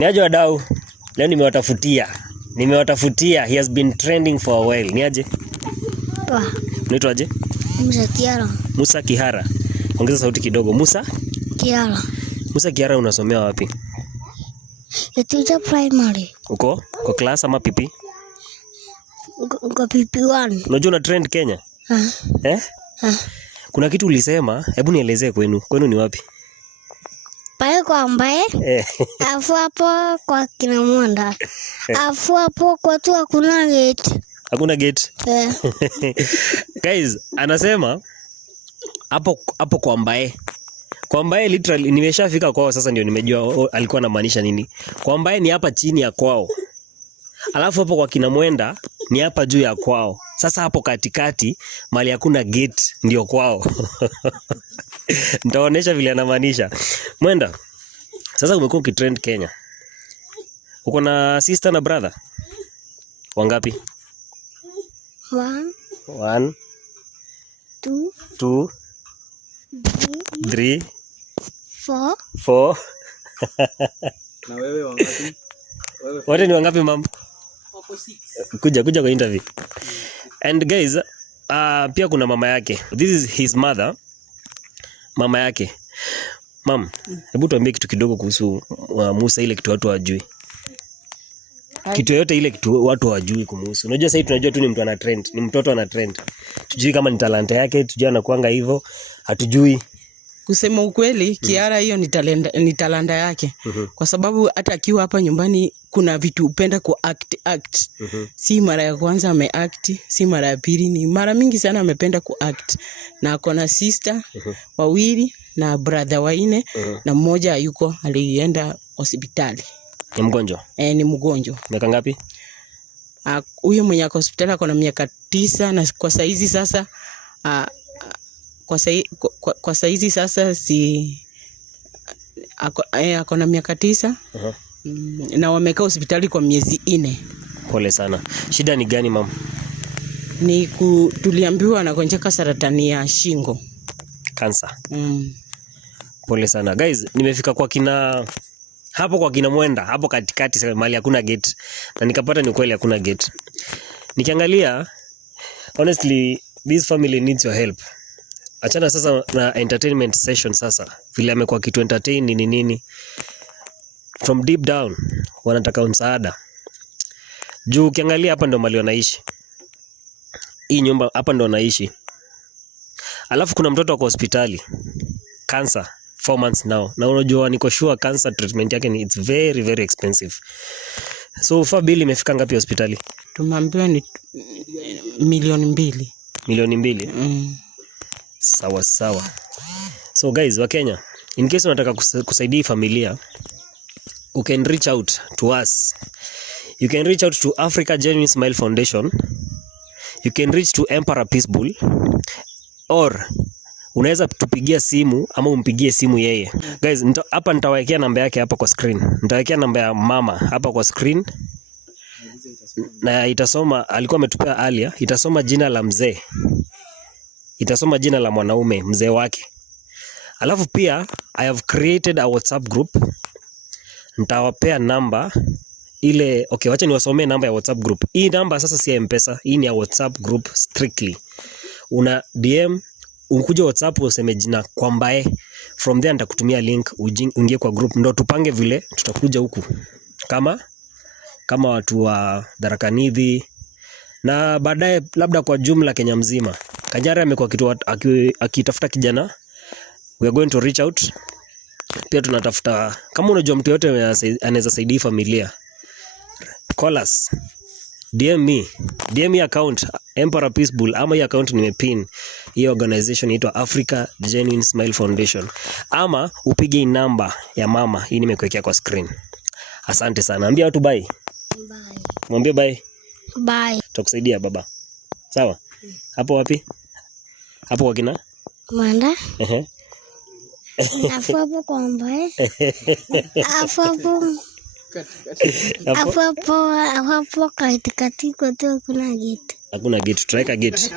Niaje wadau? Leo nimewatafutia. He has been trending for a while. Niaje? Poa. Unaitwa aje? Musa Kiara. Musa Kihara. Ongeza sauti kidogo. Musa Kiara. Musa Kihara, unasomea wapi? Etuja primary. Uko kwa class ama pipi? Uko PP1. Unajua una trend Kenya? Kuna kitu ulisema, hebu nielezee kwenu. Kwenu ni wapi? Pale kwa ambaye afu hapo kwa kina Mwanda. Afu hapo kwa tu hakuna gate. Hakuna gate? Guys, anasema hapo kwa ambaye. Kwa ambaye literally nimeshafika kwao sasa ndio nimejua alikuwa anamaanisha nini. Kwa ambaye ni hapa chini ya kwao. Alafu hapo kwa kina Mwenda ni hapa juu ya kwao. Sasa hapo katikati mali hakuna gate ndio kwao. Nitaonesha vile anamaanisha. Mwenda, sasa umekuwa ukitrend Kenya. Uko na sister na brother? Wangapi? 1 2 3 4. Na wewe wangapi? Wote ni wangapi mama? Wako 6. Kuja kwa interview. And guys, pia kuna mama yake. This is his mother. Mama yake. Mam, hebu tuambie kitu kidogo kuhusu Musa, ile kitu watu hawajui. Kitu yote ile kitu watu hawajui kumhusu. Unajua sasa tunajua tu ni mtu ana trend, ni mtoto ana trend. Tujui kama ni talanta yake, tujui anakuanga hivyo, hatujui. Kusema ukweli, Kiara hiyo ni talanta yake. Kwa sababu hata akiwa hapa nyumbani kuna vitu upenda ku act. Si mara ya kwanza ameact, si mara ya pili, ni mara mingi sana amependa ku act. Na ako na sister wawili na brother wanne na mmoja yuko alienda hospitali. Ni mgonjwa? Ni mgonjwa. Miaka ngapi? Huyo mwenye ako hospitali ako na miaka 9 na kwa saizi sasa kwa saizi sasa ako na miaka 9. Na wamekaa hospitali kwa miezi 4. Pole sana. Shida ni gani mama? Tuliambiwa anagonjeka saratani ya shingo. Cancer. Pole sana. Guys, nimefika kwa kina hapo kwa kina Mwenda, hapo katikati sasa mahali hakuna gate. Na nikapata ni kweli hakuna gate. Nikiangalia, honestly this family needs your help. Achana sasa na entertainment session sasa. Vile amekuwa kitu entertain nini. From deep down wanataka msaada. Juu ukiangalia hapa ndo mahali wanaishi. Hii nyumba hapa ndo wanaishi. Alafu kuna mtoto wako hospitali. Cancer 4 months now. Na unajua niko sure cancer treatment yake ni it's very very expensive. So far bill imefika ngapi hospitali? Tumeambiwa ni milioni 2. Milioni 2? Sawa. So guys wa Kenya, in case unataka kusaidia familia, you can reach out to us. You can reach out to Africa Genuine Smile Foundation. You can reach to Emperor Peace Bull. Or unaweza tupigia simu ama umpigie simu yeye. Guys, hapa nitawekea namba yake hapa kwa screen. Nitawekea namba ya mama hapa kwa screen. Na itasoma, alikuwa ametupea alia, itasoma jina la mzee. Itasoma jina la mwanaume, mzee wake. Alafu pia I have created a WhatsApp group. Nitawapea namba ile. Okay, wacha niwasomee namba ya WhatsApp group. Hii namba sasa si ya M-Pesa, hii ni ya WhatsApp group strictly. Una DM, ukuja WhatsApp useme jina Kwambae. From there nitakutumia link uingie kwa group ndo tupange vile tutakuja huku. Kama watu wa Tharaka Nithi na baadaye labda kwa jumla Kenya mzima. Kanyari amekuwa kitu akitafuta kijana. We are going to reach out. Pia tunatafuta kama unajua mtu yote anaweza saidia familia. Call us. DM me account Emperor Peace Bull ama hii account nimepin. Hii organization inaitwa Africa Genuine Smile Foundation. Ama upige namba ya mama, hii nimekuwekea kwa screen. Asante sana. Ambia watu bye. Mwambie bye. Bye. Tutakusaidia baba. Sawa? Hapo wapi? Hapo kwa kina Mwanda. Afu hapo kwa ambaye. Afu hapo katikati kwa tu hakuna gate. Hakuna gate, tutaweka gate.